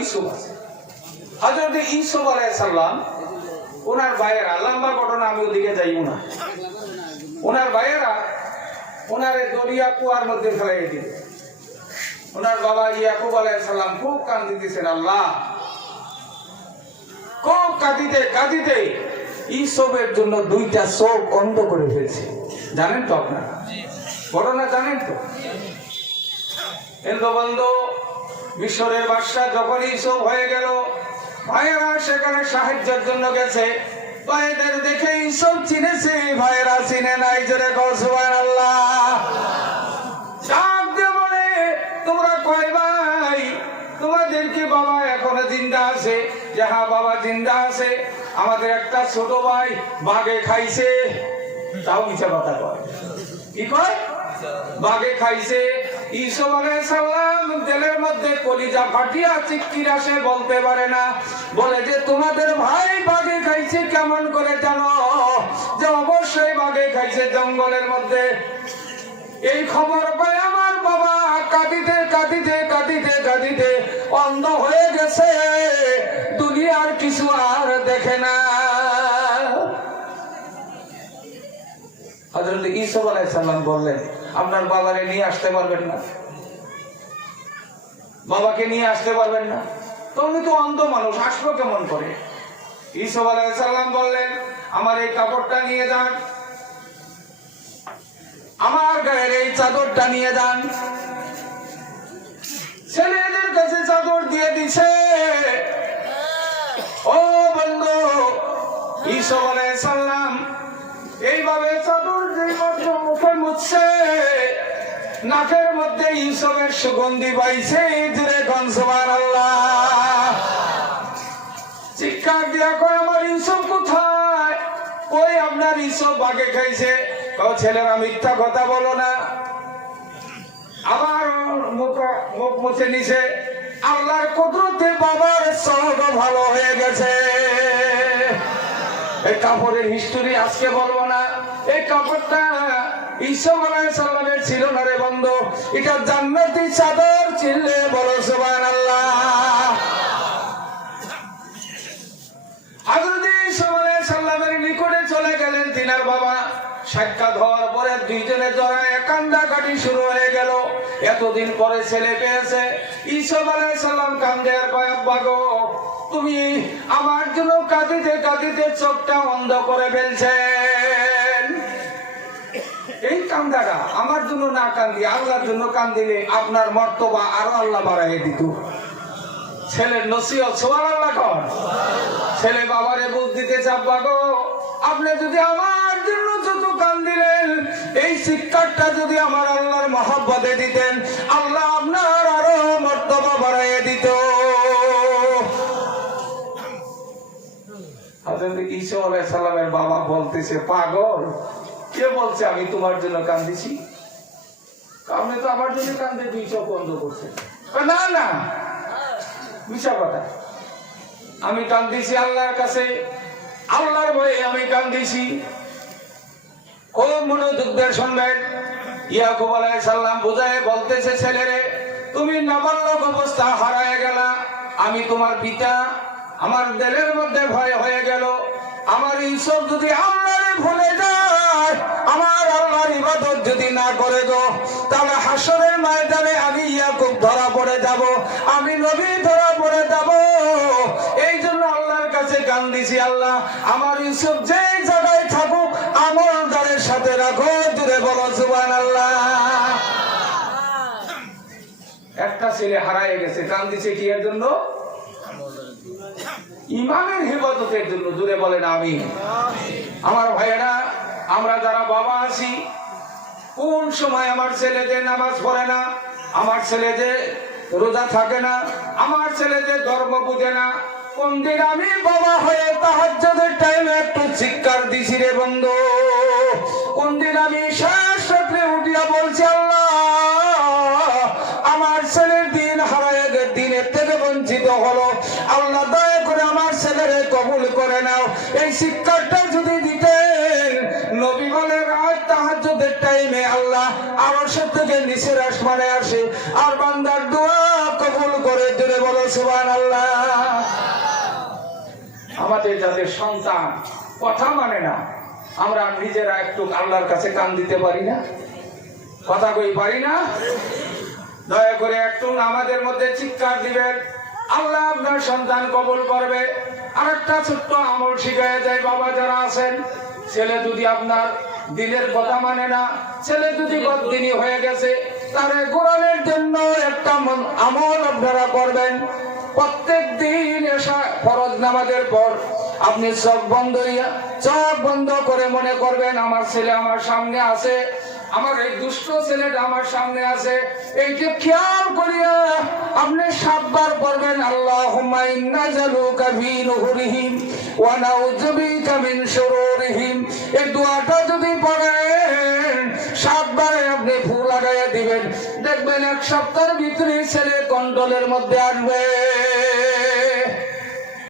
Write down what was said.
ইউসুফ আছে। হযরত ইউসুফ আলাইহিস সালাম ওনার ভাইয়েরা, লম্বা ঘটনা আমি ওদিকে যাইব না, ওনার ভাইয়েরা ওনারে দরিয়া কুয়ার মধ্যে ফেলাই দিল। ওনার বাবা ইয়াকুব আলাইহিস সালাম খুব কাঁদিতেছেন, আল্লাহ খুব কাঁদিতে কাঁদিতে ইউসুফের জন্য দুইটা চোখ অন্ধ করে ফেলছে। জানেন তো আপনারা ঘটনা, জানেন তো? কিন্তু বন্ধু, মিশরের বাদশা যখন ইউসুফ হয়ে গেল, ভাইয়েরা সেখানে সাহায্যের জন্য গেছে। ভাইদের দেখে ইউসুফ চিনেছে, ভাইয়েরা চিনে নাই। জোরে কও সুবহানাল্লাহ। ডাক দিয়ে বলে, তোমরা কয় ভাই? তোমাদের কি বাবা এখনো জিন্দা আছে? যে হ্যাঁ বাবা জিন্দা আছে। আমাদের একটা ছোট ভাই বাঘে খাইছে। তাও মিছা কথা কয়। কি কয়? বাঘে খাইছে। ইউসুফ আলাইহিস সালাম দিলের মধ্যে কলিজা ফাটিয়া চিৎকার আসে, বলতে পারে না। বলে যে তোমাদের ভাই বাঘে খাইছে কেমন করে জানো? যে অবশ্যই বাঘে খাইছে জঙ্গলের মধ্যে। এই খবর পায় আমার বাবা কাঁদিতে কাঁদিতে কাঁদিতে কাঁদিতে অন্ধ হয়ে গেছে, দুনিয়ার কিছু আর দেখে না। হযরত ইউসুফ আলাইহিস সালাম বললেন, আপনার বাবারে নিয়ে আসতে পারবেন না? বাবাকে নিয়ে আসতে পারবেন না? তো উনি তো অন্ধ মানুষ, আসলো কেমন করে? ইউসুফ আলাইহিস সালাম বললেন, আমার এই কাপড়টা নিয়ে যান, আমার গায়ের এই চাদরটা নিয়ে যান। ছেলেদের কাছে চাদর দিয়ে দিছে। ও বন্ধু, ইউসুফ আলাইহিস সালাম এইভাবে চাদর দিয়ে মুখে মুছছে, নাকের মধ্যে ইউসুফের সুগন্ধি পাইছে। জোরে কোন সুবহানাল্লাহ। চিৎকার দিয়া কয়, আমার ইউসুফ কোথায়? কই আপনার ইউসুফ বাঘে খাইছে। কও ছেলেরা মিথ্যা কথা বলো না। আমার মুখ মুছে নিছে। আল্লাহর কুদরতে বাবার সব ভালো হয়ে গেছে। এই কাপড়ের হিস্টোরি আজকে বলবো না। এই কাপড়টা ইউসুফ আলাইহিস সালামের ছিল না রে বন্ধু, এটা জান্নাতি চাদর। চিল্লে বলো সুবহানাল্লাহ। হযরত ইউসুফ আলাইহিস সালামের নিকটে চলে গেলেন তিনার বাবা। সাক্ষাৎ হওয়ার পরে দুইজনে জড়ায় কান্দাকাটি শুরু হয়ে গেল। এতদিন পরে ছেলে পেয়েছে। ইউসুফ আলাইহিস সালাম কান্দে আর কয়, আব্বা গো, তুমি আমার জন্য কাঁদিতে কাঁদিতে চোখটা অন্ধ করে ফেলছেন। এই কান্দাটা আমার জন্য না কান্দি, আল্লাহর জন্য কান্দিলে আপনার মর্তবা আরো আল্লাহ বাড়াইয়ে দিত। ছেলের নসিহত, সুবহানাল্লাহ কর। ছেলে বাবারে বুঝ দিতেছে, আব্বা গো, আপনি যদি আমার জন্য যত কান্দিলেন, এই শিক্ষাটা যদি আমার আল্লাহর মহব্বতে দিতেন, আল্লাহ আপনার আরো মর্তবা বাড়াইয়ে দিত। হযরত ইউসুফ আলাইহিস সালামের বাবা বলতেছে, পাগল, কে বলছে আমি তোমার জন্য কান্দিছি? আপনি তো আমার জন্য কান্দে দুই চোখ বন্ধ করছেন। না না, মিছা কথা। আমি কান্দিছি আল্লাহর কাছে, আল্লাহর ভয়ে আমি কান্দিছি। খুব মনোযোগ দিয়ে শুনবেন। ইয়াকুব আলাইহিস সালাম বুঝায় বলতেছে, ছেলেরে, তুমি নাবালক অবস্থা হারায় গেলা। আমি তোমার পিতা, আমার দিলের মধ্যে ভয় হয়ে গেল। আমার ইউসুফ যদি আল্লাহরে ভুলে যায়, আমার আল্লাহর ইবাদত যদি না করে গো, তাহলে হাসরের ময়দানে আমি ইয়াকুব ধরা পড়ে যাব, আমি নবী ধরা পড়ে যাব। এই জন্য আল্লাহর কাছে কান্দিছি, আল্লাহ আমার ইউসুফ যে জায়গায় থাকুক আমলদারের সাথে রাখো। জুড়ে বলো সুবহানাল্লাহ। একটা ছেলে হারায় গেছে, কান্দিছে কি এর জন্য? ইমানের হিফাজতের জন্য। জুড়ে বলেন আমিন। আমার ভাইয়েরা, আমরা যারা বাবা আছি, কোন সময় আমার ছেলে যে নামাজ পড়ে না, আমার ছেলে যে রোজা থাকে না, আমার ছেলে যে ধর্ম বুঝে না, কোন দিন আমি বাবা হয়ে তাহাজ্জুদের টাইমে একটু চিৎকার দিছি রে বন্ধু? কোন দিন আমি শেষ রাত্রে উঠিয়া বলছি, আল্লাহ আমার ছেলের দিন হারায় গে, দিনের থেকে বঞ্চিত হলো, আল্লাহ দয়া করে আমার ছেলেরে কবুল করে নাও। এই শিক্ষাটা যদি দিতেন, নবী বলে রাত তাহাজ্জুদের টাইমে আল্লাহ আরশের থেকে নিচের আসমানে আসে আর বান্দার দোয়া কবুল করে। জোরে বলো সুবহানাল্লাহ। আল্লাহ। আমাদের যাদের সন্তান কথা মানে না, আমরা নিজেরা একটু আল্লাহর কাছে কান দিতে পারি না? কথা কই পারি না? দয়া করে একটু আমাদের মধ্যে চিৎকার দিবেন, আল্লাহ আপনার সন্তান কবুল করবে। আরেকটা ছোট্ট আমল শিখায় যায়, বাবা যারা আছেন, ছেলে যদি আপনার দিনের কথা মানে না, ছেলে যদি বদদিনী হয়ে গেছে, তারে কোরআনের জন্য একটা আমল আপনারা করবেন। প্রত্যেক দিন এসা ফরজ নামাজের পর আপনি চোখ বন্ধ করে মনে করবেন, আমার ছেলে আমার সামনে আছে, আমার এই দুষ্ট ছেলেটা আমার সামনে আছে। এইটা খেয়াল করিয়া আপনি 7 বার পড়বেন, আল্লাহুম্মা ইন্না জালুকা ফি নুহুরিহিম ওয়া নাউযু বিকা মিন শুরুরিহিম। এই দোয়াটা যদি পড়েন 7 বারে আপনি ফুল লাগাইয়া দিবেন, দেখবেন 1 সপ্তাহের ভিতরে ছেলে কন্ট্রোলের মধ্যে আসবে।